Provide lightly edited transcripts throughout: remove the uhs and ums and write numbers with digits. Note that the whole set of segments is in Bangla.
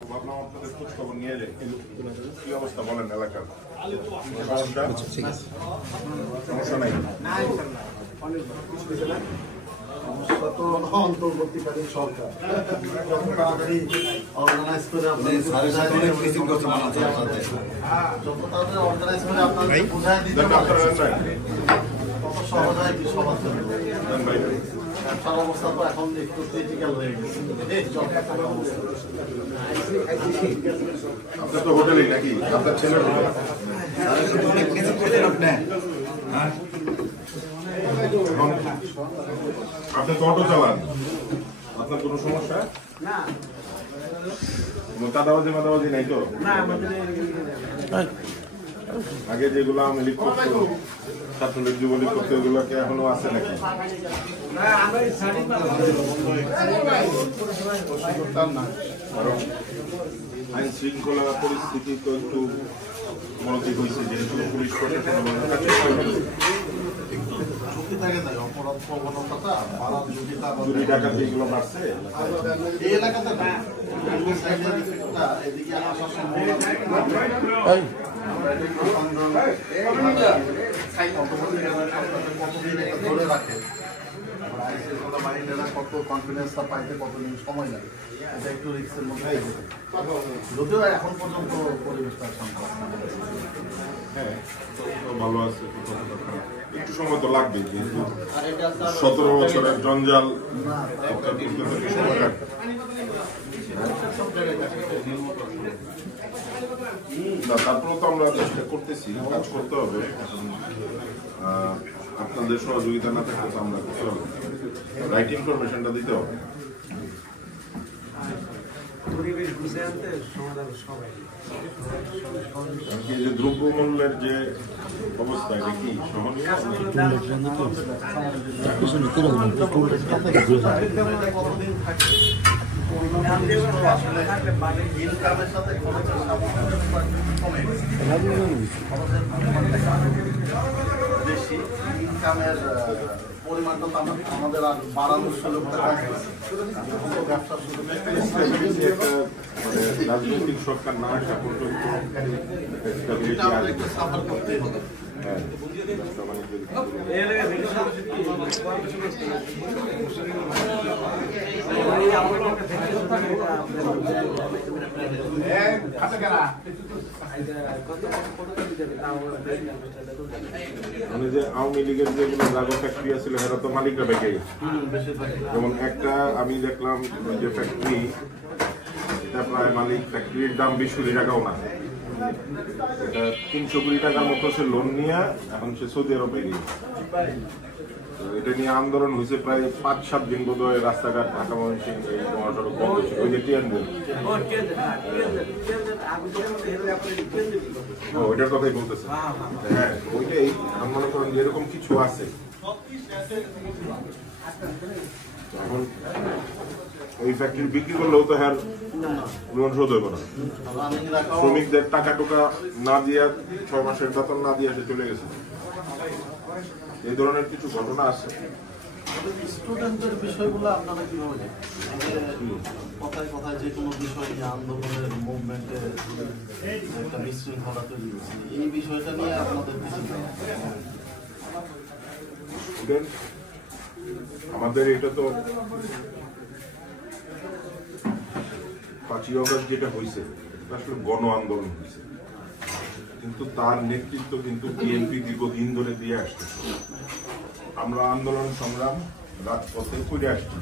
ভাবলাম আপনাদের খোঁজ খবর নিয়ে যাই। কি অবস্থা বলেন এলাকার? সমস্যা নাই। সমস্যা তো অন্তর্বর্তীকালীন সরকার যত তাড়াতাড়ি অর্গানাইজ করে আপনাদের যত তাড়াতাড়ি অর্গানাইজ করে আপনাদের বোঝায় দিতে পারে তত সহজ হয় কি সমাজ ব্যবসার অবস্থা তো এখন একটু ক্রিটিক্যাল হয়ে গেছে। আপনার তো হোটেলই নাকি? আপনার ছেলের হোটেল? আপনি তো অটো চালান, আপনার কোনো সমস্যা? কোনো চাঁদাবাজি মাদাবাজি নাই তো? আগে যেগুলো আমি লিখ করতো, ছাত্রলীগ যুবলীগ করতে, ওগুলোকে এখনো আছে নাকি? কারণ আইন শৃঙ্খলা পরিস্থিতি তো একটু অবনতি হয়েছে, যেহেতু পুলিশ প্রশাসন অপরাধ প্রবণতাটা বাড়ার চুরি ডাকাতি এগুলো বাড়ছে এই এলাকাতে না, এদিকে আসার সম্ভাবনা ধরে রাখে বাহিনীরা কত কনফিডেন্সটা পাইতে কতদিন সময় লাগে, এটা একটু রিস্কের মধ্যে যদিও এখন পর্যন্ত পরিবেশটা হ্যাঁ ভালো আছে, একটু সময় তো লাগবে, যেহেতু 17 বছরের জঞ্জাল সময় লাগবে। না তারপরেও তো আমরা চেষ্টা করতেছি, কাজ করতে হবে। আপনাদের সহযোগিতা না থাকলে তো আমরা করতে হবে, রাইট ইনফরমেশনটা দিতে হবে। এই যে দ্রব্যমূল্যের যে অবস্থা, এটা কি সহনীয়? বেশি ইনকামের পরিমাণটা আমাদের আর বাড়ানোর সুযোগটা ব্যবসার সুযোগ রাজনৈতিক সরকার না আসা পর্যন্ত একটু সাফার করতেই হবে। মানে যে আওয়ামী লীগের যেগুলো জাগো ফ্যাক্টরি আছিল এরা তো মালিকরা বেঁকে গেছে। যেমন একটা আমি দেখলাম যে ফ্যাক্টরি, এটা প্রায় মালিক ফ্যাক্টরির দাম 20 কোটি টাকাও না, এটা 300 কোটি টাকার মতো সে লোন নিয়ে এখন সে সৌদি আরবে গিয়েছে। এটা নিয়ে আন্দোলন হয়েছে প্রায় 5-7 দিন বোধ হয়, রাস্তাঘাট ঢাকা ময়মনসিংহ এই মহাসড়ক বন্ধ ছিল, ওই যে টিএনবি ওইটার কথাই বলতেছে। হ্যাঁ ওইটাই আমি মনে করেন যে এরকম কিছু আছে। এখন ওই ফ্যাক্টরি বিক্রি করলেও তো হ্যাঁ লোন শোধ হইব না, শ্রমিকদের টাকা টুকা না দিয়া 6 মাসের বেতন না দিয়ে সে চলে গেছে। এই ধরনের কিছু ঘটনা আছে। স্টুডেন্টদের বিষয়গুলো আপনারা কিভাবে কথায় কথায় যে কোনো বিষয় নিয়ে আন্দোলনের মুভমেন্টে একটা বিশৃঙ্খলা তৈরি হচ্ছে, এই বিষয়টা নিয়ে আপনাদের আমাদের এটা তো 5ই অগস্ট যেটা হয়েছে এটা আসলে গণ আন্দোলন হয়েছে, কিন্তু তার নেতৃত্ব কিন্তু বিএনপি দীর্ঘদিন ধরে দিয়ে আসছে। আমরা আন্দোলন সংগ্রাম রাজপথে করে আসছি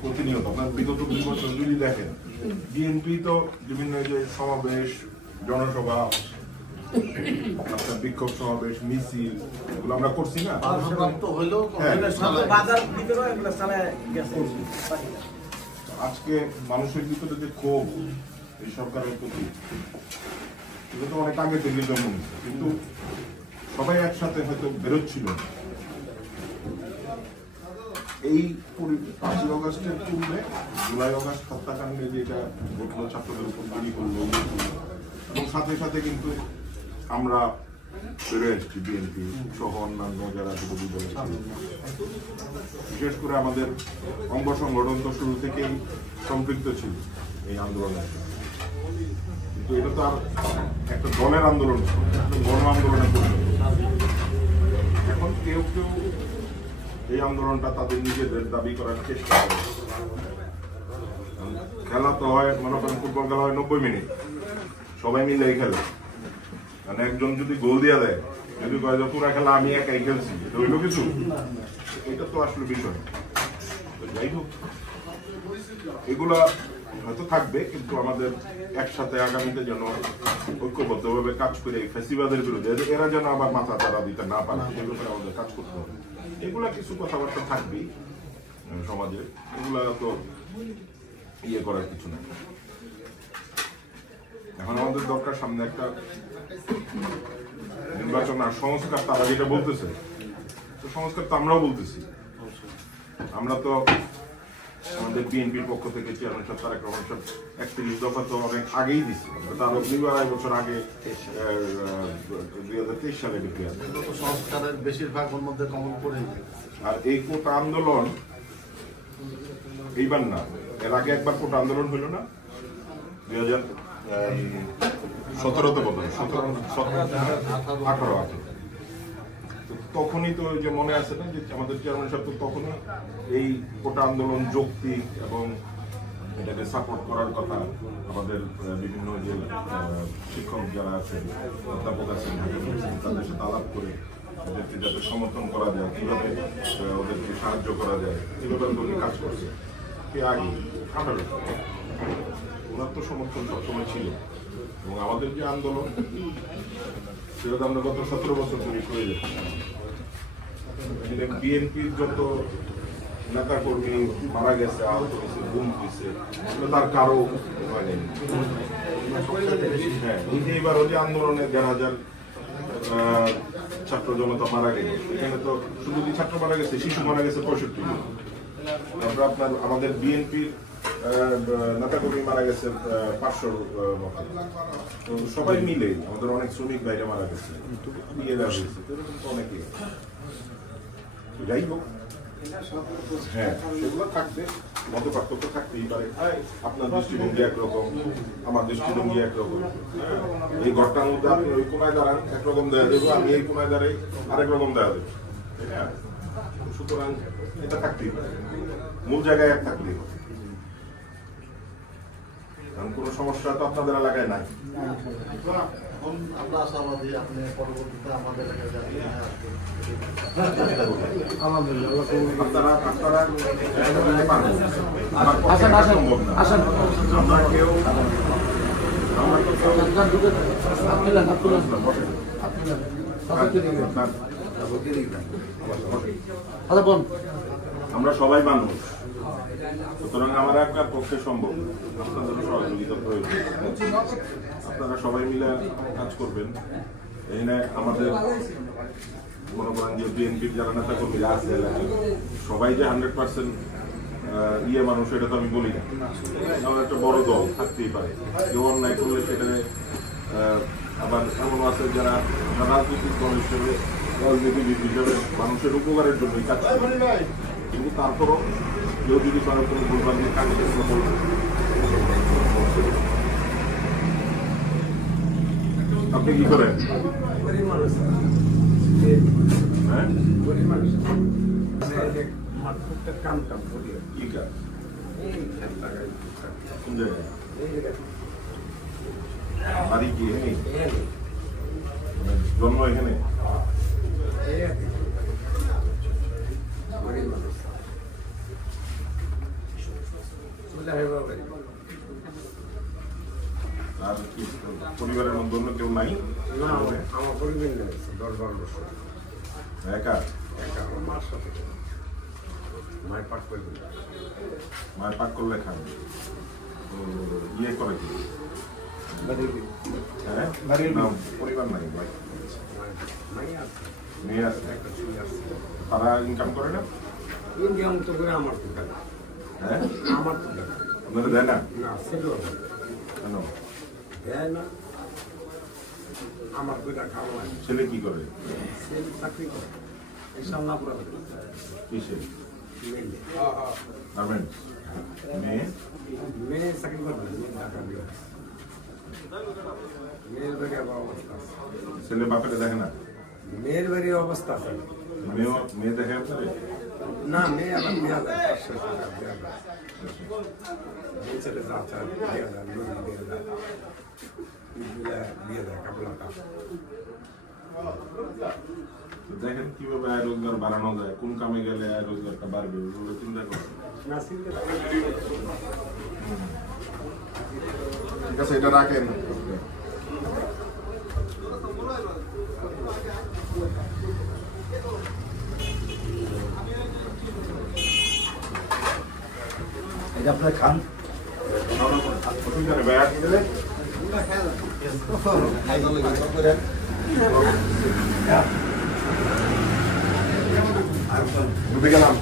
প্রতিনিয়ত। আপনার বিগত 2 বছর যদি দেখেন, বিএনপি তো বিভিন্ন যে সমাবেশ, জনসভা, আপনার বিক্ষোভ সমাবেশ, মিছিল, এগুলো আমরা করছি না। আজকে মানুষের ভিতরে যে ক্ষোভ এই সরকারের প্রতি, এটা তো অনেক আগে থেকে জন্ম নিচ্ছে, কিন্তু সবাই একসাথে হয়তো বেরোচ্ছিল। এই 5ই অগস্টের পূর্বে জুলাই অগস্ট হত্যাকাণ্ডে যেটা ঘটলো, ছাত্রদের উপর গুলি করলো, এবং সাথে সাথে কিন্তু আমরা বেরোয় এসেছি বিএনপি সহ অন্যান্য যারা বিরোধী দল ছিল। বিশেষ করে আমাদের অঙ্গ সংগঠন তো শুরু থেকেই সম্পৃক্ত ছিল। এই আন্দোলনের। কিন্তু এটা তো আর একটা দলের আন্দোলন, গণ আন্দোলনে পরিণত। এখন কেউ কেউ এই আন্দোলনটা তাদের নিজেদের দাবি করার চেষ্টা করে। খেলা তো হয়, মনে করেন ফুটবল খেলা হয় 90 মিনিট, সবাই মিলে খেলে। মানে একজন যদি গোল দিয়া দেয়, যদি কয় যে পুরা খেলা আমি একাই খেলছি, এটা হইল কিছু? এটা তো আসলে বিষয়। যাই হোক, এগুলা হয়তো থাকবে, কিন্তু আমাদের একসাথে আগামীতে যেন ঐক্যবদ্ধভাবে কাজ করে এই ফ্যাসিবাদের বিরুদ্ধে এরা যেন আবার মাথা তারা দিতে না পারে, সেই ব্যাপারে আমাদের কাজ করতে হবে। এগুলা কিছু কথাবার্তা থাকবেই সমাজে, এগুলা তো ইয়ে করার কিছু নাই। এখন আমাদের দরকার সামনে একটা নির্বাচন আর সংস্কার। তারা যেটা বলতেছে, তো সংস্কার তো আমরাও বলতেছি। আমরা তো আমাদের বিএনপির পক্ষ থেকে চেয়ারম্যান সাহেব তারেক রহমান সাহেব 31 দফা তো অনেক আগেই দিচ্ছি, তার 2-2.5 বছর আগে 2023 সালে বিক্রি আছে। সংস্কারের বেশিরভাগ ওর মধ্যে কমন করে। আর এই কোটা আন্দোলন এইবার না, এর আগে একবার কোটা আন্দোলন হইল না 2017-তে, বোধ হয় 18 তখনই তো যে মনে আছে না যে আমাদের চেয়ারম্যান সাহেব তো তখনই এই কোটা আন্দোলন যৌক্তিক এবং এটাকে সাপোর্ট করার কথা আমাদের বিভিন্ন যে শিক্ষক যারা আছেন, অধ্যাপক আছেন, তাদের সাথে আলাপ করে ওদেরকে যাতে সমর্থন করা যায়, কিভাবে ওদেরকে সাহায্য করা যায়, এভাবে কাজ করছে। আগে 18 ওনার তো সমর্থন সবসময় ছিল। এবং আমাদের যে আন্দোলন সেটা তো আমরা গত 17 বছর ধরে করে যাচ্ছি। বিএনপির যত নেতা কর্মী মারা গেছে, আহত হয়েছে, গুম হয়েছে, তার কারো মানে হ্যাঁ, এইবার ওই যে আন্দোলনে 1,500 ছাত্র জনতা মারা গেছে, এখানে তো শুধু কি ছাত্র মারা গেছে, শিশু মারা গেছে 65 জন। তারপরে আপনার আমাদের বিএনপির নেতাকর্মী মারা গেছে 500 মতো। তো সবাই মিলে আমাদের অনেক শ্রমিক ভাইরা মারা গেছে, নিয়ে দেওয়া হয়েছে, অনেকেই। যাই হোক, হ্যাঁ, সেগুলো থাকবে, মত পার্থক্য থাকতেই পারে। আপনার দৃষ্টিভঙ্গি একরকম, আমার দৃষ্টিভঙ্গি একরকম। এই ঘরটার মধ্যে আপনি ওই কোনায় দাঁড়ান, একরকম দেওয়া দেবো, আমি এই কোনায় দাঁড়াই আরেক রকম দেওয়া দেবো। সুতরাং এটা থাকতেই পারে, মূল জায়গায় এক থাকতেই পারে। কারণ কোনো সমস্যা তো আপনাদের এলাকায় নাই। আমরা আশাবাদী আপনি পরবর্তীতে আমাদের আমরা সবাই মানুষ, সুতরাং আমার আপনার পক্ষে সম্ভব, আপনাদের সহযোগিতা প্রয়োজন। আপনারা সবাই মিলে কাজ করবেন। এই নয় আমাদের মনে করেন যে বিএনপির যারা নেতা কর্মীরা আছে এলাকায় সবাই যে 100% ইয়ে মানুষ, এটা তো আমি বলি না। আমার একটা বড় দল থাকতেই পারে, কেউ অন্যায় করলে সেখানে আবার এমন আছে যারা রাজনৈতিক দল হিসেবে, রাজনীতিবিদ হিসেবে মানুষের উপকারের জন্যই কাজ করে। কিন্তু তারপরও কেউ যদি কারো কোনো ভুলভাল দিয়ে কাজ চেষ্টা করবে, আপনি কি করেন? হ্যাঁ, কি কাজ? কোন জায়গায়? বাড়ি কি এখানে? জন্ম এখানে? আর কি পরিবারের মধ্যে অন্য কেউ নাই? আমার পরিবার নেই, 10-12 বছর একা একা। আমার মার সাথে মায়ের পাঠ করে দিল, মায়ের পাক করলে খান। ইয়ে করে কি? হ্যাঁ, পরিবার নাই, মেয়ে আছে, তারা ইনকাম করে না? ইনকাম তো করে আমার তো দেয়, হ্যাঁ, আমার তো দেয় আপনারা দেয় না? না, সেটাও কেন দেয় না। আমার দুইটা খাওয়া হয়। ছেলে কি করে? সে চাকরি করে, ইনশাল্লাহ পুরো কিসে? মেলে গার্মেন্টস মেয়ে মেয়ে চাকরি করবে ঢাকা দিয়ে মেয়ের বাড়ি আবার অবস্থা আছে ছেলে বাপেরে দেখে না মেয়ের বাড়ির অবস্থা আছে মেয়ে দেখে আপনারে না মেয়ে আবার বিয়া যায় 500 টাকা বিয়া যায় মেয়ে ছেলে যা চায় বিয়া যায় বিয়া যায় বিয়ে দেয় কাপড়টা দেখেন কিভাবে আয় রোজগার বাড়ানো যায় কোন কামে গেলে আয় রোজগারটা বাড়বে ওগুলো চিন্তা করেন ঠিক আছে এটা রাখেন এটা আপনার খান ডুবে গেলাম